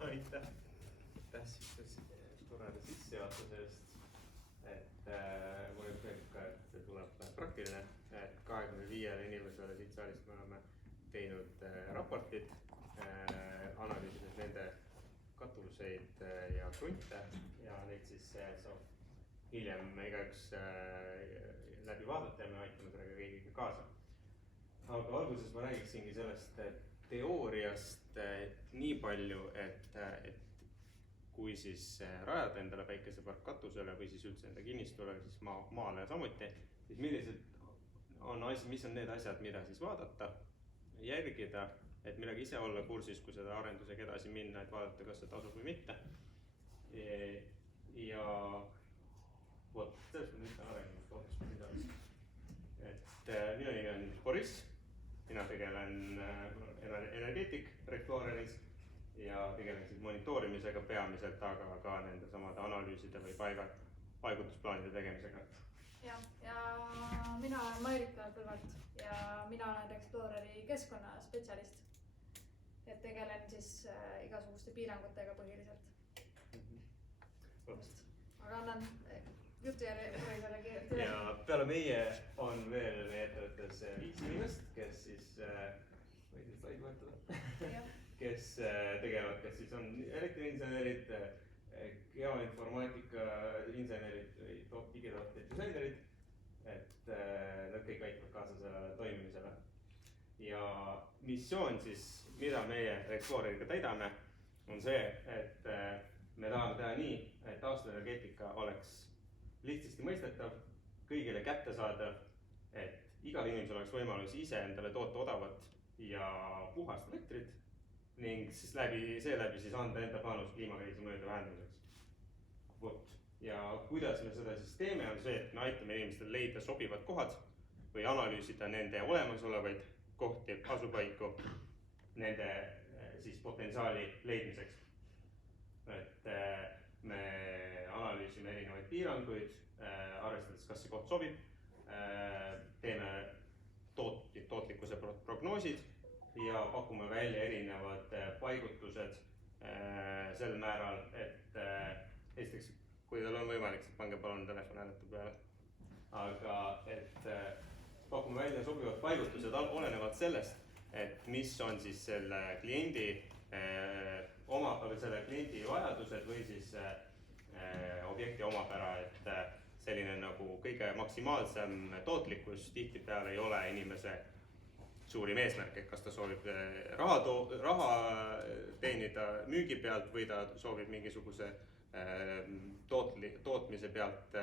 Aitäh toreda sissejuhatuse eest. Mulle meeldib ka, et see tuleb praktiline, et 25 inimesele siit saalist me oleme teinud raportid, analüüsides nende katuseid ja krunte ja neid siis saab hiljem igaüks läbi vaadata ja me aitame sellega kõigiga kaasa. Aga alguses ma räägiksingi sellest teooriast nii palju, et kui siis rajada endale päikesepark katusele või siis üldse enda kinnistule, siis maale samuti, siis mis on need asjad, mida siis vaadata, järgida, et millega ise olla kursis, kui seda arendusega edasi minna, et vaadata, kas see tasub või mitte. Ja vot, sellest ma nüüd arengust ootus midagi. Minu nimi on Boris, mina tegelen energeetik Rektoreris ja tegelen siis monitoorimisega peamiselt, aga ka nende samade analüüside või paigutusplaanide tegemisega. Ja mina olen Mairika Kõlvart ja mina olen Rekloreri keskkonnaspetsialist. Et tegelen siis igasuguste piirangutega põhiliselt. Aga annan jutu järjele keelde. Ja peale meie on veel meie ettevõttes 5 inimest, kes siis, võid nüüd slaid võetada, kes tegelevad, kes siis on elektriinsenerid, geoinformaatika insenerid või digitaalsed disainerid, et nad kõik aitavad kaasa sellele toimimisele. Ja missioon siis, mida meie Rekloreriga täidame, on see, et me tahame teha nii, et taastuvenergeetika oleks lihtsasti mõistetav, kõigile kättesaadav, et igal inimesel oleks võimalus ise endale toota odavat ja puhast elektrit ning siis seeläbi siis anda enda panus kliimakriisi mõjude vähendamiseks. Ja kuidas me seda siis teeme, on see, et me aitame inimestel leida sobivad kohad või analüüsida nende olemasolevaid kohti, asupaiku, nende siis potentsiaali leidmiseks. Et me analüüsime erinevaid piiranguid, arvestades, kas see koht sobib, teeme tootlikkuse prognoosid ja pakume välja erinevad paigutused sel määral, et esiteks, kui teil on võimalik, siis pange palun telefon hääletu peale. Aga et pakume välja sobivad paigutused olenevalt sellest, et mis on siis selle kliendi vajadused või siis objekti omapära, et selline nagu kõige maksimaalsem tootlikkus tihtipeale ei ole inimese suurim eesmärk, et kas ta soovib raha teenida müügi pealt või ta soovib mingisuguse tootmise pealt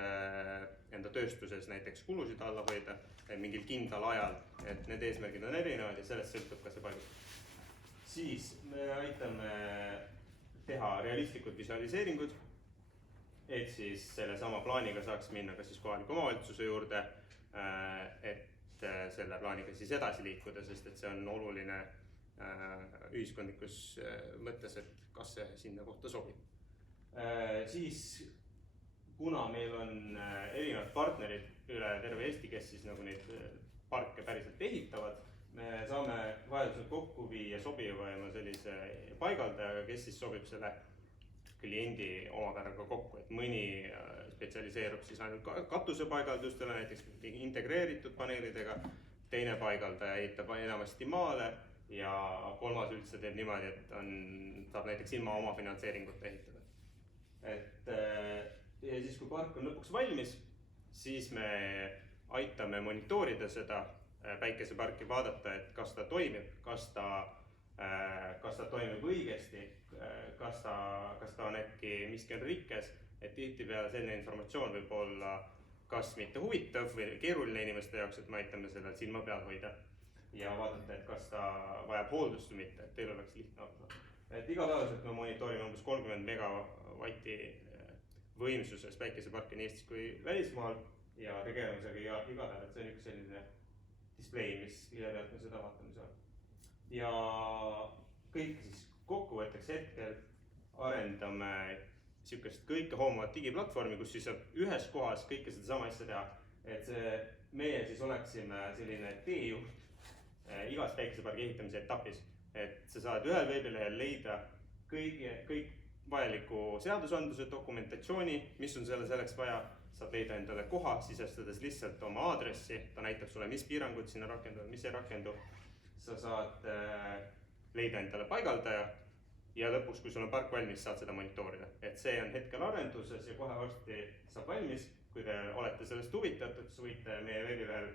enda tööstuses näiteks kulusid alla hoida mingil kindlal ajal, et need eesmärgid on erinevad ja sellest sõltub ka see paigutus. Siis me aitame teha realistlikud visualiseeringud, et siis selle sama plaaniga saaks minna ka siis kohaliku omavalitsuse juurde, et selle plaaniga siis edasi liikuda, sest et see on oluline ühiskondlikus mõttes, et kas see sinna kohta sobib. Siis, kuna meil on erinevad partnerid üle terve Eesti, kes siis nagu neid parke päriselt ehitavad, me saame vajadusel kokku viia sobivaima sellise paigaldajaga, kes siis sobib selle kliendi omapäraga kokku, et mõni spetsialiseerub siis ainult katusepaigaldustele, näiteks integreeritud paneelidega, teine paigaldaja ehitab enamasti maale ja kolmas üldse teeb niimoodi, et saab näiteks ilma oma finantseeringut ehitada. Ja siis, kui park on lõpuks valmis, siis me aitame monitoorida seda päikeseparki, vaadata, et kas ta toimib, kas ta toimib õigesti, kas ta on äkki miski on rikkes, et tihtipeale selline informatsioon võib olla kas mitte huvitav või keeruline inimeste jaoks, et me aitame sellel silma peal hoida ja vaadata, et kas ta vajab hooldust või mitte, et teil oleks lihtne aru saada. Et igapäevaselt me monitoorime umbes 30 megavatti võimsuses päikeseparki nii Eestis kui välismaal ja tegeleme sellega iga päev, et see on üks selline display, mille pealt me seda vaatame saab. Ja kõik siis kokkuvõtteks hetkel arendame sihukest kõike hoomavat digiplatvormi, kus siis saab ühes kohas kõike seda sama asja teha. Et meie siis oleksime selline teejuht igas päikesepargi ehitamise etapis, et sa saad ühel veebilehel leida kõik vajaliku seadusandluse dokumentatsiooni, mis on selleks vaja, saad leida endale koha, sisestades lihtsalt oma aadressi, ta näitab sulle, mis piirangud sinna rakenduvad, mis ei rakendu. Sa saad leida endale paigaldaja ja lõpuks, kui sul on park valmis, saad seda monitoorida. Et see on hetkel arenduses ja kohe varsti saab valmis. Kui te olete sellest huvitatud, siis võite meie veebilehel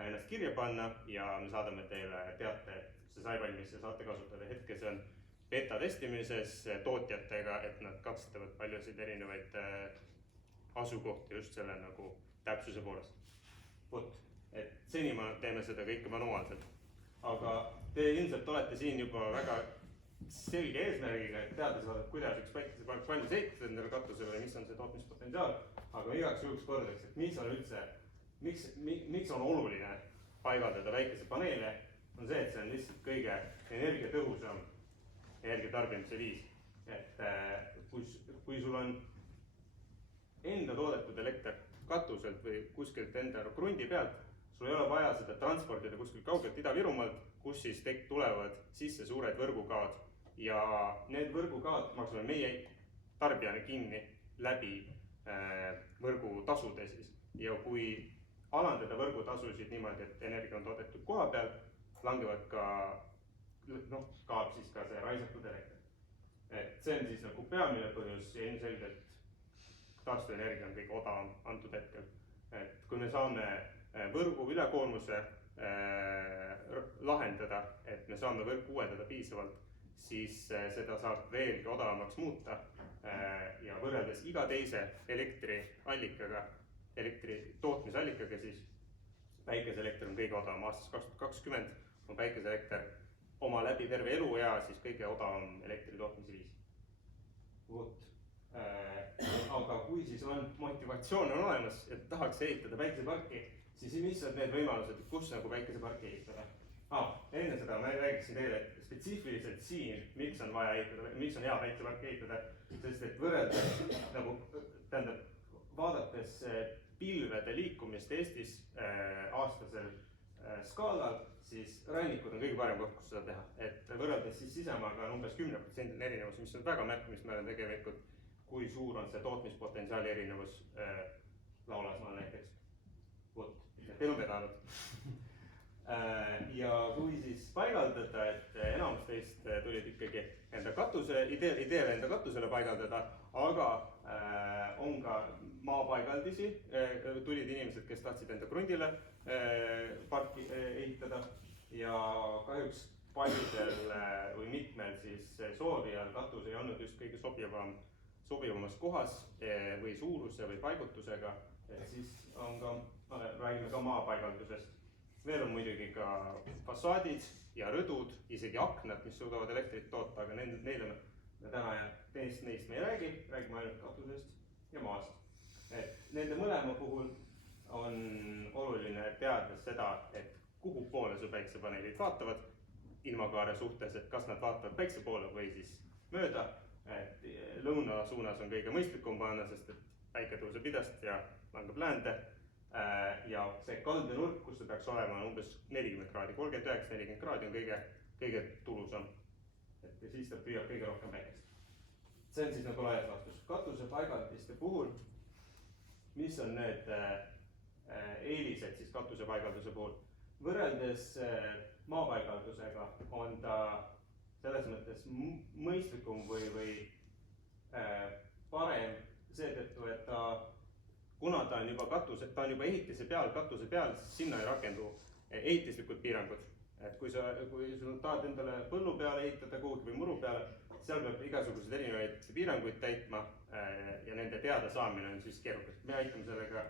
ennast kirja panna ja me saadame teile teate, et see sai valmis ja saate kasutada. Hetke see on beta testimises tootjatega, et nad katsetavad paljusid erinevaid asukohti just selle nagu täpsuse poolest. Et seni teeme seda kõike manuaalselt. Aga te ilmselt olete siin juba väga selge eesmärgiga, et teada saada, kuidas üks päikesepark valmis ehitada endale katusele ja mis on see tootmispotentsiaal. Aga igaks juhuks kordaks, et mis on üldse, miks on oluline paigaldada päikesepaneele, on see, et see on lihtsalt kõige energiatõhusam energia tarbimise viis. Et kui sul on enda toodetud elekter katuselt või kuskilt enda krundi pealt, sul ei ole vaja seda transportida kuskilt kaugelt Ida-Virumaalt, kus siis tulevad sisse suured võrgukaod ja need võrgukaod maksame meie tarbijana kinni läbi võrgutasude siis. Ja kui alandada võrgutasusid niimoodi, et energia on toodetud koha peal, langevad kaob siis ka see raisatud elekter. Et see on siis nagu peamine põhjus ja ilmselgelt taastuvenergia on kõige odavam antud hetkel. Et kui me saame võrgu ülekoormuse lahendada, et me saame võrku uuendada piisavalt, siis seda saab veelgi odavamaks muuta ja võrreldes iga teise elektriallikaga, elektri tootmisallikaga, siis päikeseelekter on kõige odavam. Aastas 2020 on päikeseelekter oma läbi terve eluea siis kõige odavam elektri tootmise viis. Aga kui siis on motivatsioon on olemas, et tahaks ehitada päikeseparki, siis mis on need võimalused, kus nagu päikeseparki ehitada? Enne seda ma räägiksin teile spetsiifiliselt siin, miks on vaja ehitada, miks on hea päikeseparki ehitada, sest et võrreldes, vaadates pilvede liikumist Eestis aastasel skaalal, siis rannikud on kõige parem koht, kus seda teha. Et võrreldes siis sisemaaga on umbes 10% erinevus, mis on väga märkimisväärne tegelikult, kui suur on see tootmispotentsiaali erinevus Laulasmaal näiteks. Teil on vedanud. Ja kui siis paigaldada, et enamus teist tulid ikkagi ideele enda katusele paigaldada, aga on ka maapaigaldisi, tulid inimesed, kes tahtsid enda krundile parki ehitada ja kahjuks paljudel või mitmel siis soovijal katus ei olnud just kõige sobivamas kohas või suuruse või paigutusega, et siis räägime ka maapaigaldusest. Veel on muidugi ka fassaadid ja rõdud, isegi aknad, mis suudavad elektrit toota, aga neile me täna neist me ei räägi, räägime ainult katusest ja maast. Et nende mõlema puhul on oluline teada seda, et kuhu poole su päiksepaneelid vaatavad ilmakaare suhtes, et kas nad vaatavad päikse poole või siis mööda. Et lõuna suunas on kõige mõistlikum panna, sest et päike tõuseb idast ja langeb läände. Ja see kaldenurk, kus see peaks olema, on umbes 40 kraadi, 39-40 kraadi on kõige tulusam. Et siis ta püüab kõige rohkem päikest. See on siis nagu laias vastus. Katuse paigaldiste puhul, mis on need eelised siis katuse paigalduse puhul? Võrreldes maapaigaldusega on ta selles mõttes mõistlikum või parem seetõttu, et kuna ta on juba ehitise peal, katuse peal, siis sinna ei rakendu ehitislikud piirangud. Et kui sa tahad endale põllu peale ehitada kuhugi või muru peale, seal peab igasuguseid erinevaid piiranguid täitma ja nende teada saamine on siis keerukas. Me aitame sellega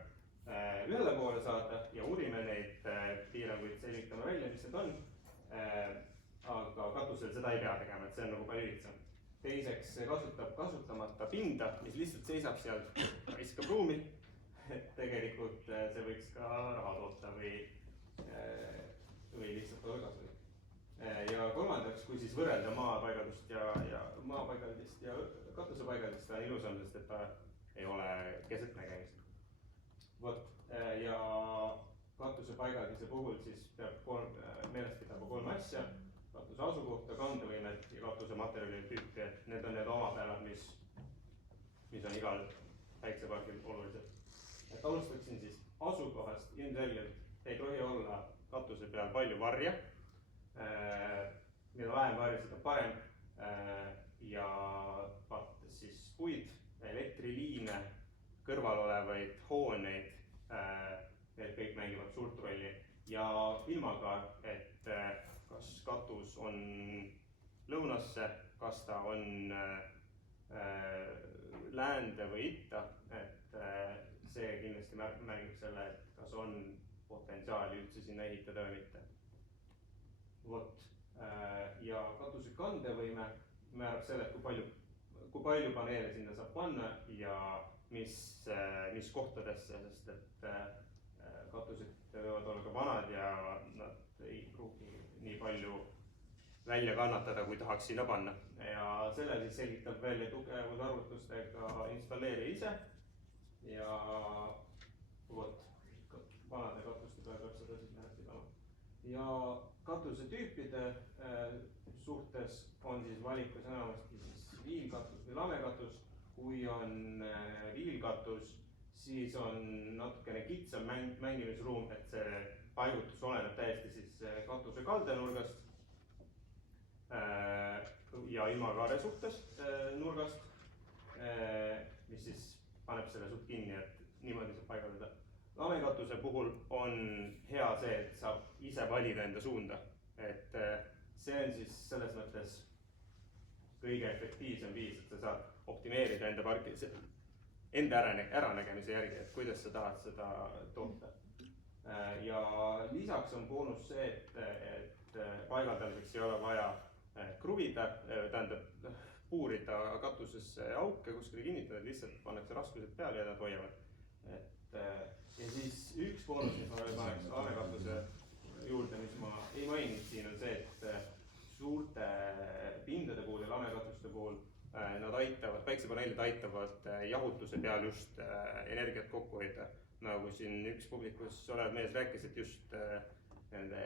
ühele poole saada ja uurime neid piiranguid, selgitame välja, mis need on. Aga katusel seda ei pea tegema, et see on nagu palju lihtsam. Teiseks kasutab kasutamata pinda, mis lihtsalt seisab seal, raiskab ruumi. Et tegelikult see võiks ka raha toota või lihtsalt olla kasulik. Ja kolmandaks, kui siis võrrelda maapaigaldust ja katusepaigaldust, ta on ilusam, sest et ta ei ole keset nägemist. Ja katusepaigaldise puhul siis peab meeles pidama 3 asja. katuse asukohta, kandevõimet ja katuse materjali tüüpi, et need on need omapärad, mis on igal päiksepargil olulised. Et alustaksin siis asukohast. Ilmselgelt ei tohi olla katuse peal palju varje. Mida vähem varje, seda parem. Ja vaadates siis puid, elektriliine, kõrval olevaid hooneid, need kõik mängivad suurt rolli. Ja ilmakaar, et kas katus on lõunasse, kas ta on läände või itta, et see kindlasti märgib selle, et kas on potentsiaali üldse sinna ehitada või mitte. Vot. Ja katuse kandevõime määrab selle, et kui palju paneele sinna saab panna ja mis kohtadesse, sest et katused võivad olla ka vanad ja nad ei pruugi nii palju välja kannatada, kui tahaks sinna panna. Ja selle siis selgitab välja tugevusarvutustega installeerija ise. Ja vot, vanade katuste peal peab seda siis meeles pidama. Ja katuse tüüpide suhtes on siis valikus enamasti siis viilkatus või lamekatus. Kui on viilkatus, siis on natukene kitsam mängimisruum, et see paigutus oleneb täiesti siis katuse kaldenurgast ja ilmakaare suhtes nurgast, mis siis paneb selle suht kinni, et niimoodi saab paigaldada. Lamekatuse puhul on hea see, et saab ise valida enda suunda. Et see on siis selles mõttes kõige efektiivsem viis, et sa saad optimeerida enda parki enda äranägemise järgi, et kuidas sa tahad seda toota. Ja lisaks on boonus see, et paigaldamiseks ei ole vaja kruvida, tähendab puurida katusesse auke, kuskile kinnitada, lihtsalt pannakse raskused peale ja nad hoiavad. Ja siis üks boonus, mis ma veel paneks lamekatuse juurde, mis ma ei maininud siin, on see, et suurte pindade puhul ja lamekatuste puhul nad aitavad, päiksepaneelid aitavad jahutuse peal just energiat kokku hoida. Nagu siin üks publikus olev mees rääkis, et just nende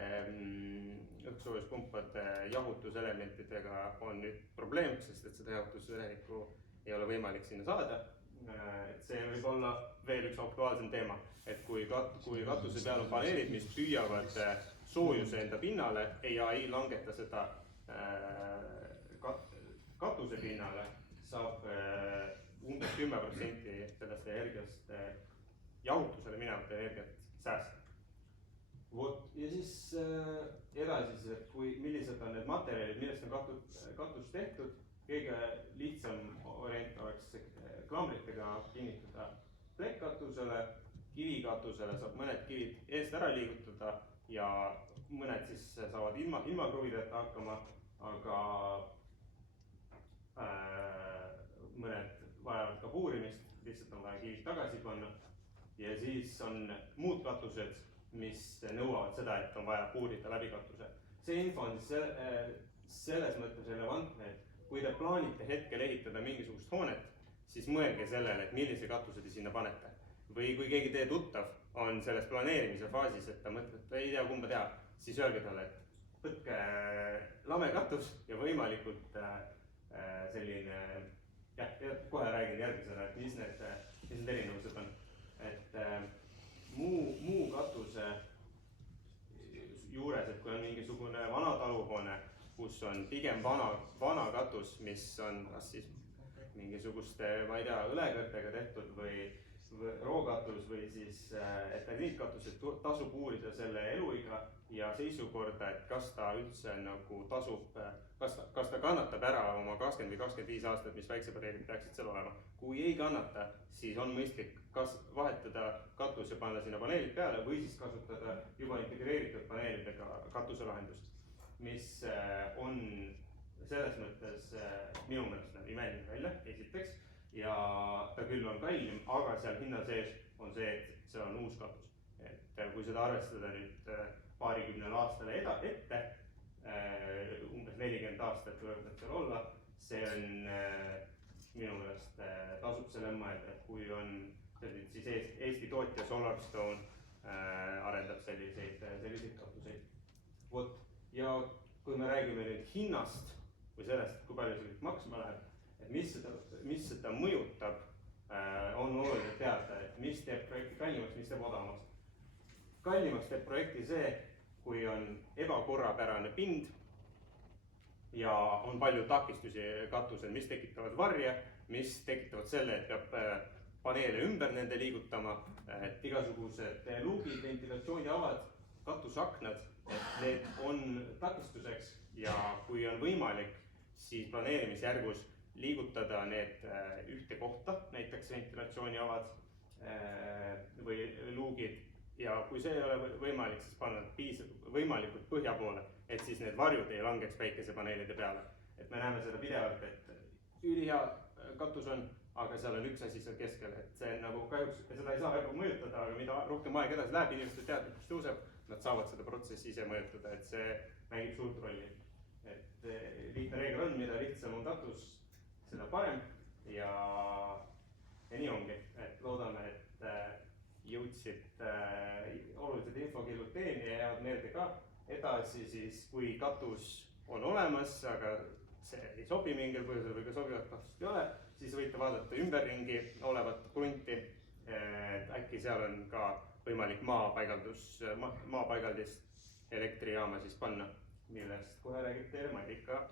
õhksoojuspumppade jahutuselementidega on nüüd probleem, sest et seda jahutusvedelikku ei ole võimalik sinna saada. Et see võib olla veel üks aktuaalsem teema, et kui katuse peal on paneelid, mis püüavad soojuse enda pinnale ja ei langeta seda katuse pinnale, saab umbes 10% sellest energiast jahutusele minevat energiat säästa. Vot, ja siis edasi, et millised on need materjalid, millest on katus tehtud. Kõige lihtsam variant oleks klambritega kinnitada plekkkatusele, kivikatusele saab mõned kivid eest ära liigutada ja mõned siis saavad ilma kruvideta hakkama, aga mõned vajavad ka puurimist, lihtsalt on vaja kivid tagasi panna. Ja siis on muud katused, mis nõuavad seda, et on vaja puurida läbi katuse. See info on selles mõttes relevantne, et kui te plaanite hetkel ehitada mingisugust hoonet, siis mõelge sellele, et millise katuse te sinna panete. Või kui keegi teie tuttav on selles planeerimise faasis, et ta mõtleb, et ei tea kumba teha, siis öelge talle, et võtke lamekatus ja võimalikult selline, kohe räägin järgmisena, et mis need erinevused on. Et muu katuse juures, et kui on mingisugune vana taluhoone, kus on pigem vana katus, mis on kas siis mingisuguste, ma ei tea, õlekõrtega tehtud või rookatus või siis eterniitkatus, et tasub uurida selle eluiga ja seisukorda, et kas ta üldse nagu tasub, kas ta kannatab ära oma 20 või 25 aastat, mis päiksepaneelid peaksid seal olema. Kui ei kannata, siis on mõistlik vahetada katus ja panna sinna paneelid peale või siis kasutada juba integreeritud paneelidega katuselahendust, mis on selles mõttes minu meelest näeb imeline välja, esiteks. Ja ta küll on kallim, aga seal hinna sees on see, et see on uus katus. Et kui seda arvestada nüüd paarikümnel aastale ette, umbes 40 aastat võivad need seal olla, see on minu meelest tasub selle mõelda, et kui on siis Eesti tootja Solarstone arendab selliseid katuseid. Vot, ja kui me räägime nüüd hinnast või sellest, kui palju see kõik maksma läheb, et mis seda mõjutab, on oluline teada, et mis teeb projekti kallimaks, mis teeb odavamaks. Kallimaks teeb projekti see, kui on ebakorrapärane pind ja on palju takistusi katusel, mis tekitavad varje, mis tekitavad selle, et peab paneele ümber nende liigutama, et igasugused luugid, ventilatsiooniavad, katusaknad, et need on takistuseks ja kui on võimalik, siis planeerimisjärgus liigutada need ühte kohta, näiteks ventilatsiooniavad või luugid. Ja kui see ei ole võimalik, siis panna võimalikult põhja poole, et siis need varjud ei langeks päikesepaneelide peale. Et me näeme seda pidevalt, et ülihea katus on, aga seal on üks asi seal keskel, et see nagu kahjuks, seda ei saa väga mõjutada, aga mida rohkem aeg edasi läheb, inimeste teadlikkus tõuseb, nad saavad seda protsessi ise mõjutada, et see mängib suurt rolli. Et lihtne reegel on, mida lihtsam on katus, seda parem ja nii ongi, et loodame, et jõudsid olulised infokillud teieni ja jäävad meelde ka. Edasi siis, kui katus on olemas, aga see ei sobi mingil põhjusel või ka sobivat katust ei ole, siis võite vaadata ümberringi olevat krunti. Äkki seal on ka võimalik maapaigaldist elektrijaama siis panna, millest kohe räägib teile Marika.